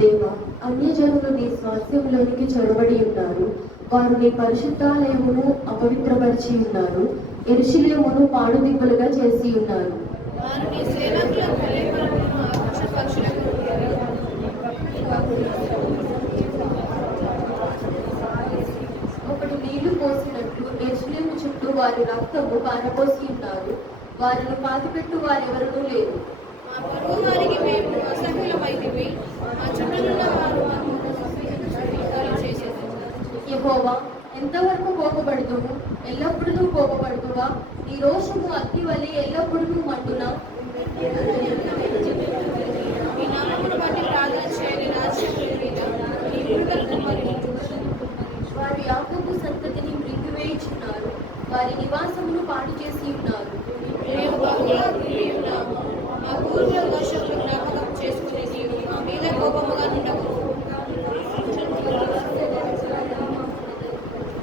దేవా, అన్యజనులు నీ స్వాస్థ్యంలోనికి చొరబడి ఉన్నారు. వారు నీ పరిశుద్ధాలయమును అపవిత్రపరిచి ఉన్నారు. యెరూషలేమును పాడుదిబ్బలుగా చేసి ఉన్నారు. ఒకడు నీళ్లు పోసినట్లు యెరూషలేము చుట్టూ వారి రక్తము పారపోసి ఉన్నారు. వారిని పాతిపెట్టు వారెవరూ లేరు. యెహోవా, ఎంతవరకు కోపపడుదువు? ఎల్లప్పుడూ కోపపడుదువా? నీ రోషము అగ్ని వలె ఎల్లప్పుడూ మండునా? వారి యాకోబు సంతతిని మృంగివేయుచున్నారు. వారి నివాసమును పాడు చేసి ఉన్నారు.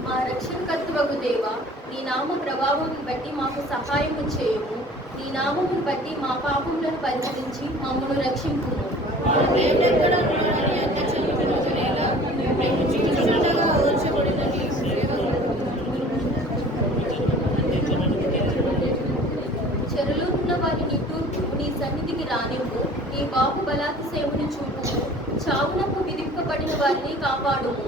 మా రక్షణకర్తవగు దేవా, నీ నామ ప్రభావం బట్టి మాకు సహాయము చేయము. నీ నామమును బట్టి మా పాపములను పరిహరించి మమ్మను రక్షింపుము. చెరలో ఉన్న వారి నిట్టూర్పు నీ సన్నిధికి రానివ్వు. నీ బాహుబలాతిశయమును చూపుము. చావునకు విధింపబడిన వారిని కాపాడుము.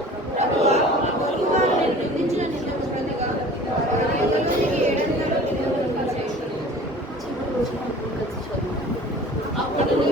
అప్పుడు నీ